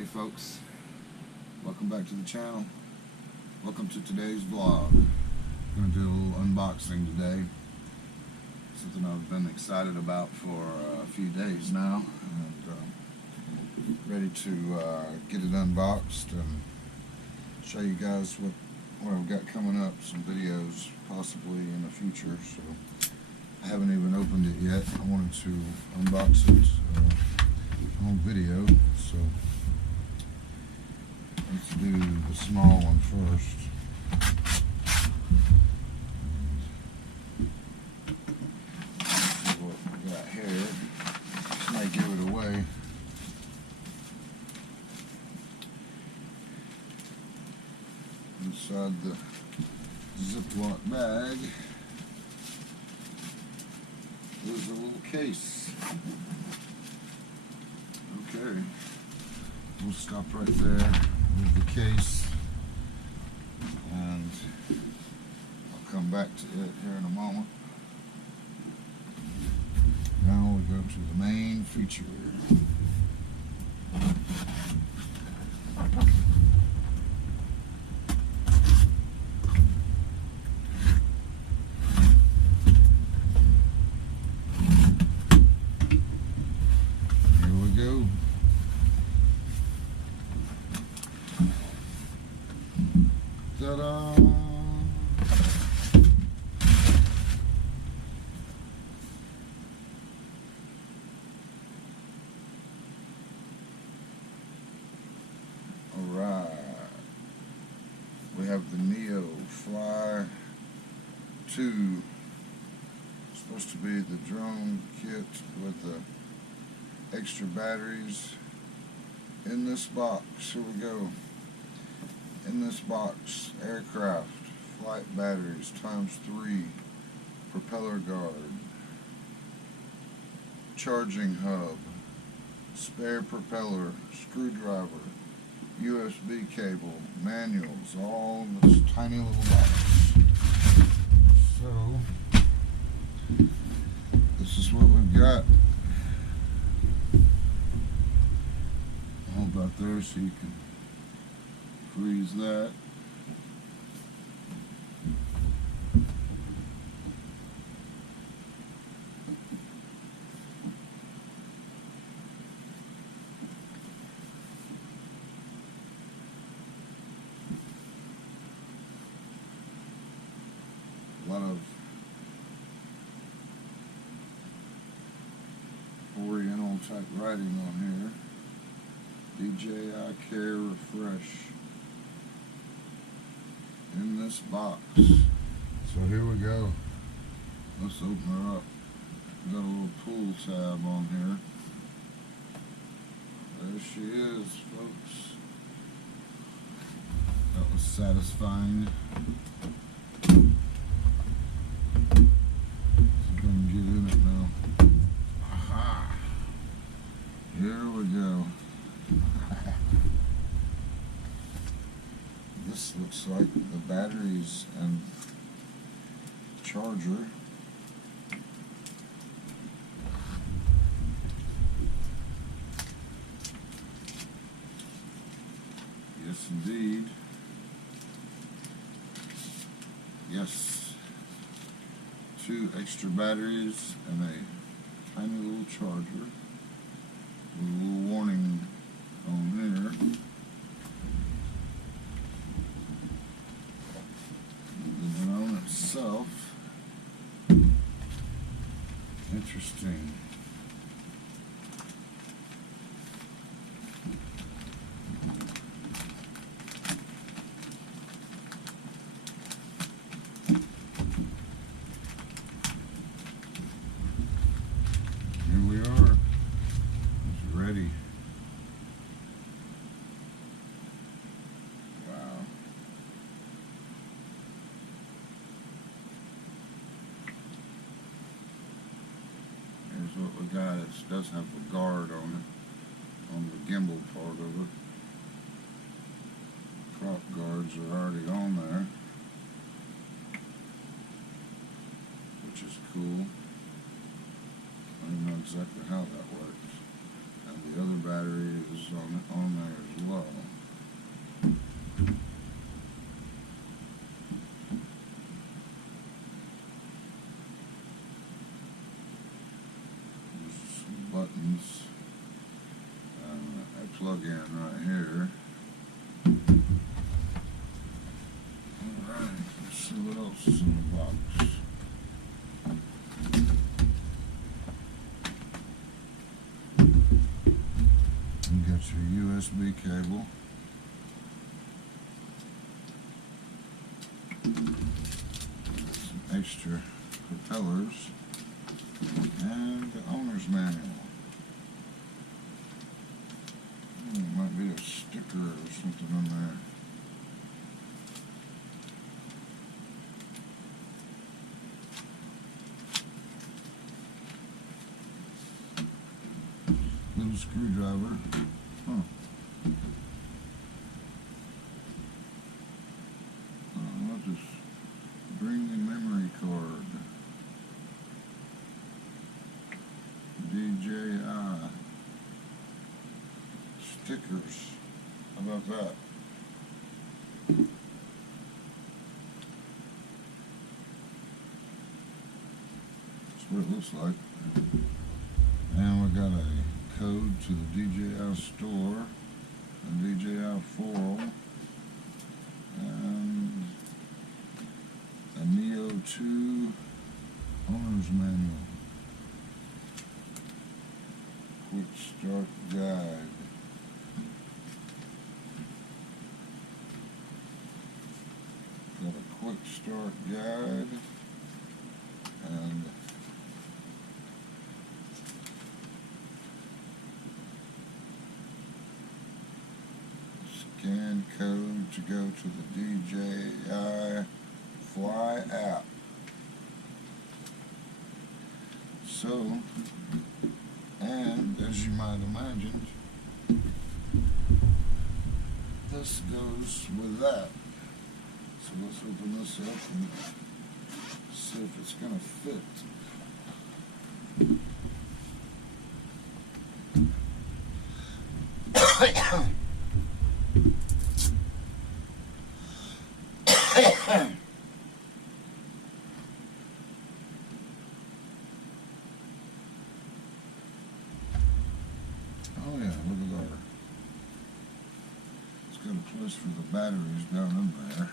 Hey folks, welcome back to the channel. Welcome to today's vlog. I'm going to do a little unboxing today. Something I've been excited about for a few days now, and ready to get it unboxed and show you guys what I've got coming up, some videos possibly in the future. So I haven't even opened it yet. I wanted to unbox it on video, so let's do the small one first. See what we got here. This might give it away. Inside the Ziploc bag is a little case. Okay, we'll stop right there with the case, and I'll come back to it here in a moment. Now we go to the main feature. Ta-da! Alright, we have the NEO2. It's supposed to be the drone kit with the extra batteries. In this box, here we go. In this box, aircraft, flight batteries ×3, propeller guard, charging hub, spare propeller, screwdriver, USB cable, manuals, all in this tiny little box. So, this is what we've got. Hold that there so you can freeze that. A lot of Oriental type writing on here. DJI Care Refresh. In this box. So here we go. Let's open her up. Got a little pull tab on here. There she is, folks. That was satisfying. Let's go and get in it now. Aha! Here we go. This looks like the batteries and charger. Yes, indeed. Yes. 2 extra batteries and a tiny little charger with a little warning on there. Itself. Interesting. Here we are. It's ready. What we got. It does have a guard on it, on the gimbal part of it. Prop guards are already on there, which is cool. I don't know exactly how that works. And the other battery is on there as plug-in right here. Alright, let's see what else is in the box. You got your USB cable. Some extra propellers. And the owner's manual. Might be a sticker or something on there. Little screwdriver. Huh. What is bring the memory card. DJI. Stickers. How about that? That's what it looks like. And we got a code to the DJI store, a DJI forum, and a NEO2 owner's manual. Quick start guide. Got a quick start guide and scan code to go to the DJI Fly app. So, and as you might imagine, this goes with that. So let's open this up and see if it's going to fit. Oh yeah, look at that. It's got a place for the batteries down in there.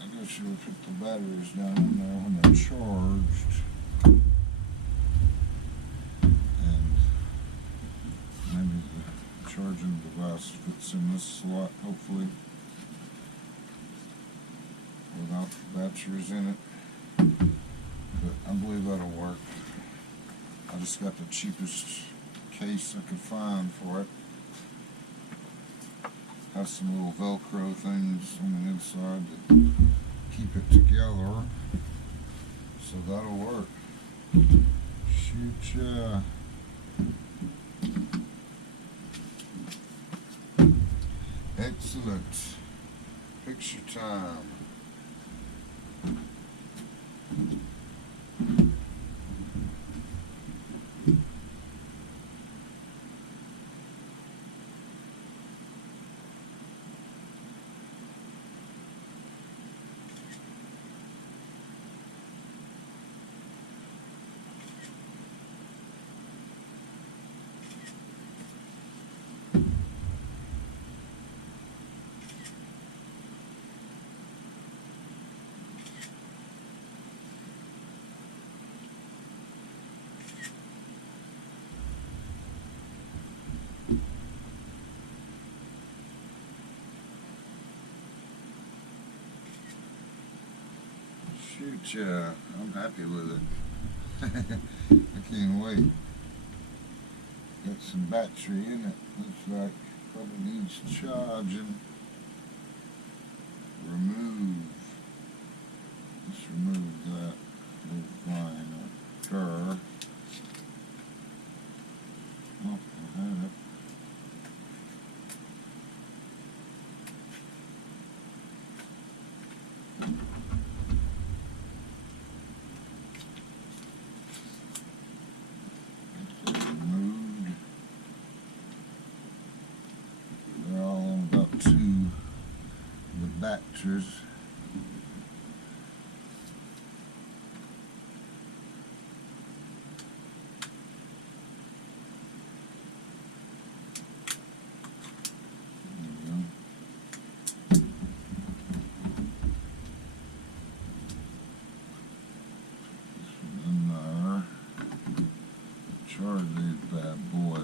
I guess you would put the batteries down in there when they're charged. And maybe the charging device fits in this slot, hopefully, without the batteries in it. But I believe that'll work. I just got the cheapest case I could find for it. Has some little Velcro things on the inside to keep it together, so that'll work. Shoot ya. Excellent. Picture time. Shoot ya, I'm happy with it. I can't wait. Got some battery in it. Looks like probably needs charging. Remove. Let's remove that little flying cur. Oh, I had it. Batteries. charge these bad boys.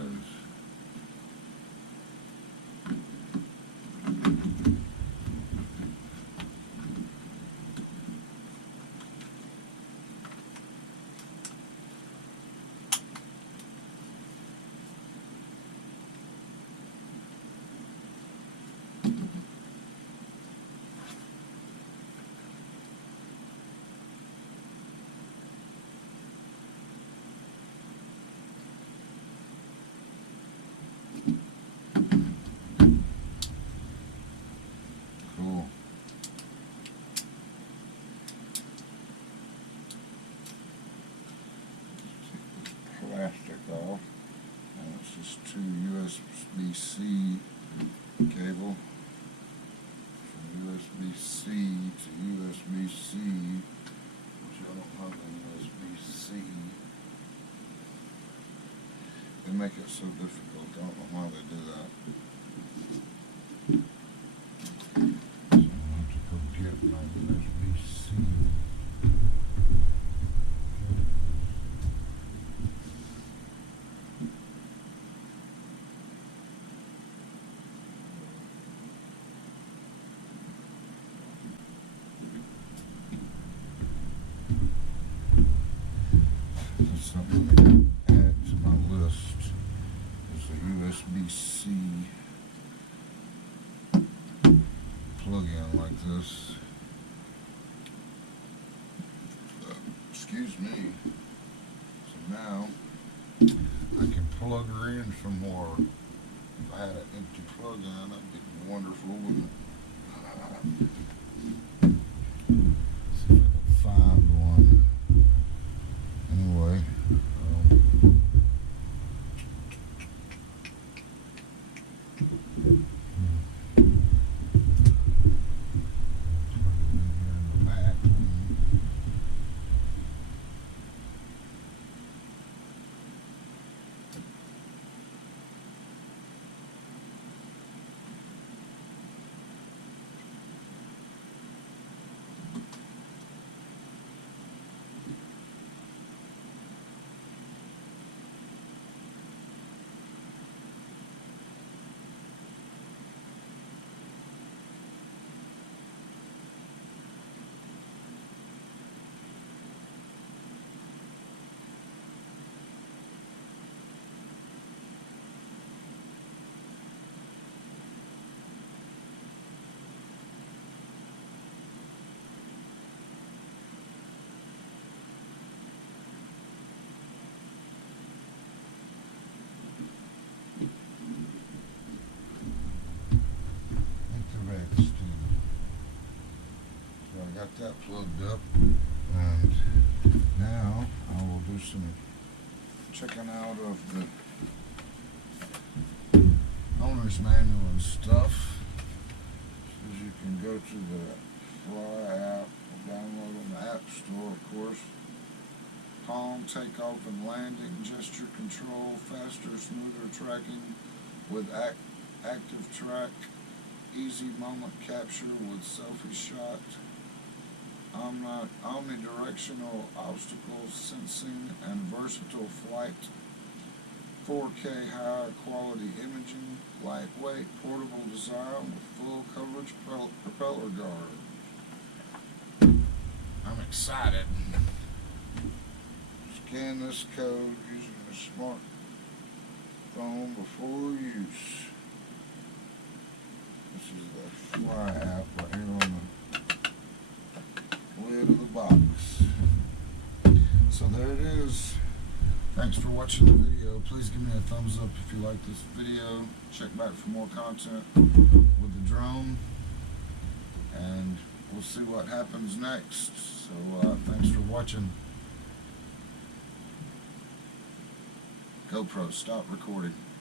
Cool. Take this plastic off. And it's just two USB-C cable. From USB-C to USB-C, which I don't have an USB-C. They make it so difficult. I don't know why they do that. So I'm going to have to go get my USB-C. That's something to add to my list. Is a USB-C plug-in like this. Excuse me. So now I can plug her in some more. If I had an empty plug-in, that'd be wonderful, wouldn't it? See if I can find one. Anyway, got that plugged up, and now I will do some checking out of the owner's manual and stuff. As you can go to the Fly app, download on the App Store, of course. Palm, takeoff and landing, gesture control, faster, smoother tracking with active track, easy moment capture with selfie shot, omnidirectional obstacle sensing, and versatile flight, 4K high quality imaging, lightweight, portable design with full coverage propeller guard. I'm excited. Scan this code using a smartphone before use. This is the Fly app right here on the lid of the box. So there it is. Thanks for watching the video. Please give me a thumbs up if you like this video. Check back for more content with the drone, and we'll see what happens next. So thanks for watching. GoPro, stop recording.